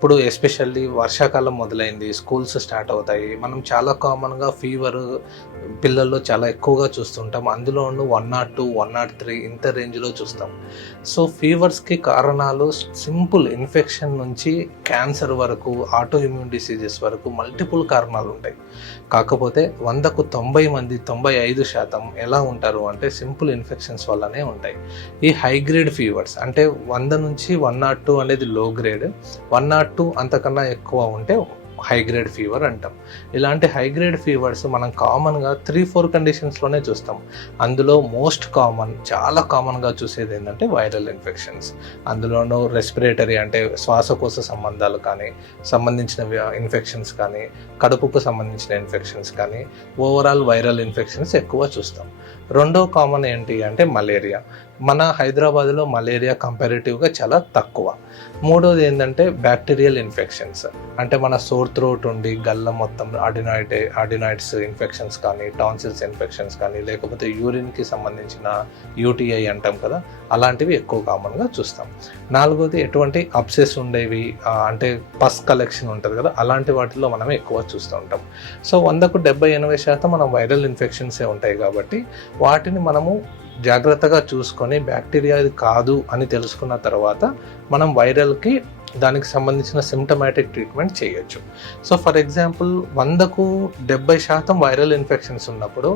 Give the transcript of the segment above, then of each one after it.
ఇప్పుడు ఎస్పెషల్లీ వర్షాకాలం మొదలైంది. స్కూల్స్ స్టార్ట్ అవుతాయి. మనం చాలా కామన్‌గా ఫీవర్ పిల్లల్లో చాలా ఎక్కువగా చూస్తుంటాం. అందులోనూ 102, 103 ఇంత రేంజ్‌లో చూస్తాం. సో, ఫీవర్స్‌కి కారణాలు సింపుల్ ఇన్ఫెక్షన్ నుంచి క్యాన్సర్ వరకు, ఆటో ఇమ్యూన్ డిసీజెస్ వరకు మల్టిపుల్ కారణాలుంటాయి. కాకపోతే 100కు 90 మంది 95% ఎలా ఉంటారు అంటే సింపుల్ ఇన్ఫెక్షన్స్ వల్లనే ఉంటాయి. ఈ హై గ్రేడ్ ఫీవర్స్ అంటే 100 నుంచి 102 అనేది లో గ్రేడ్, 102 అంతకన్నా ఎక్కువ ఉంటే హై గ్రేడ్ ఫీవర్ అంటాం. ఇలాంటి హై గ్రేడ్ ఫీవర్స్ మనం కామన్‌గా 3, 4 కండిషన్స్‌లోనే చూస్తాం. అందులో మోస్ట్ కామన్, చాలా కామన్‌గా చూసేది ఏంటంటే వైరల్ ఇన్ఫెక్షన్స్. అందులోనూ రెస్పిరేటరీ అంటే శ్వాసకోశ సంబంధించిన ఇన్ఫెక్షన్స్ కానీ, కడుపుకు సంబంధించిన ఇన్ఫెక్షన్స్ కానీ, ఓవరాల్ వైరల్ ఇన్ఫెక్షన్స్ ఎక్కువ చూస్తాం. రెండో కామన్ ఏంటి అంటే మలేరియా. మన హైదరాబాద్‌లో మలేరియా కంపారిటివ్‌గా చాలా తక్కువ. మూడోది ఏంటంటే బ్యాక్టీరియల్ ఇన్ఫెక్షన్స్. అంటే మన సోర్ థ్రోట్ ఉండి గల్ల మొత్తం అడినాయిడ్స్ ఇన్ఫెక్షన్స్ కానీ, టాన్సిల్స్ ఇన్ఫెక్షన్స్ కానీ, లేకపోతే యూరిన్‌కి సంబంధించిన యూటీఐ అంటాం కదా, అలాంటివి ఎక్కువ కామన్‌గా చూస్తాం. నాలుగోది ఎటువంటి అబ్సెస్ ఉండేవి, అంటే పస్ కలెక్షన్ ఉంటుంది కదా, అలాంటి వాటిల్లో మనం ఎక్కువ చూస్తూ ఉంటాం. సో 100కు 70-80% మనం వైరల్ ఇన్ఫెక్షన్సే ఉంటాయి కాబట్టి వాటిని మనము జాగ్రత్తగా చూసుకొని బ్యాక్టీరియా ఇది కాదు అని తెలుసుకున్న తర్వాత మనం వైరల్కి దానికి సంబంధించిన సిమ్టమాటిక్ ట్రీట్మెంట్ చేయొచ్చు. సో ఫర్ ఎగ్జాంపుల్ 100కు 70% వైరల్ ఇన్ఫెక్షన్స్ ఉన్నప్పుడు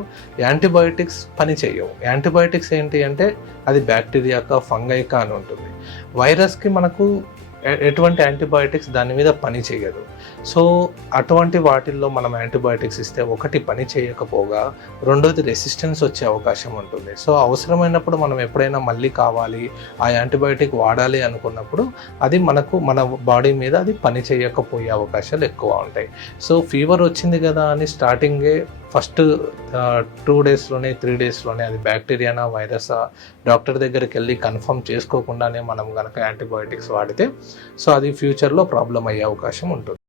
యాంటీబయోటిక్స్ పని చేయవు. యాంటీబయోటిక్స్ ఏంటి అంటే అది బ్యాక్టీరియాకా ఫంగైకా అని ఉంటుంది. వైరస్కి మనకు ఎటువంటి యాంటీబయోటిక్స్ దాని మీద పని చేయదు. సో అటువంటి వాటిల్లో మనం యాంటీబయోటిక్స్ ఇస్తే ఒకటి పని చేయకపోగా రెండోది రెసిస్టెన్స్ వచ్చే అవకాశం ఉంటుంది. సో అవసరమైనప్పుడు మనం ఎప్పుడైనా మళ్ళీ కావాలి, ఆ యాంటీబయోటిక్ వాడాలి అనుకున్నప్పుడు అది మన బాడీ మీద అది పని చేయకపోయే అవకాశాలు ఎక్కువ ఉంటాయి. సో ఫీవర్ వచ్చింది కదా అని స్టార్టింగే ఫస్ట్ 2 డేస్లోనే 3 డేస్లోనే అది బ్యాక్టీరియానా వైరసా డాక్టర్ దగ్గరికి వెళ్ళి కన్ఫర్మ్ చేసుకోకుండానే మనం కనుక యాంటీబయోటిక్స్ వాడితే సో అది ఫ్యూచర్లో ప్రాబ్లం అయ్యే అవకాశం ఉంటుంది.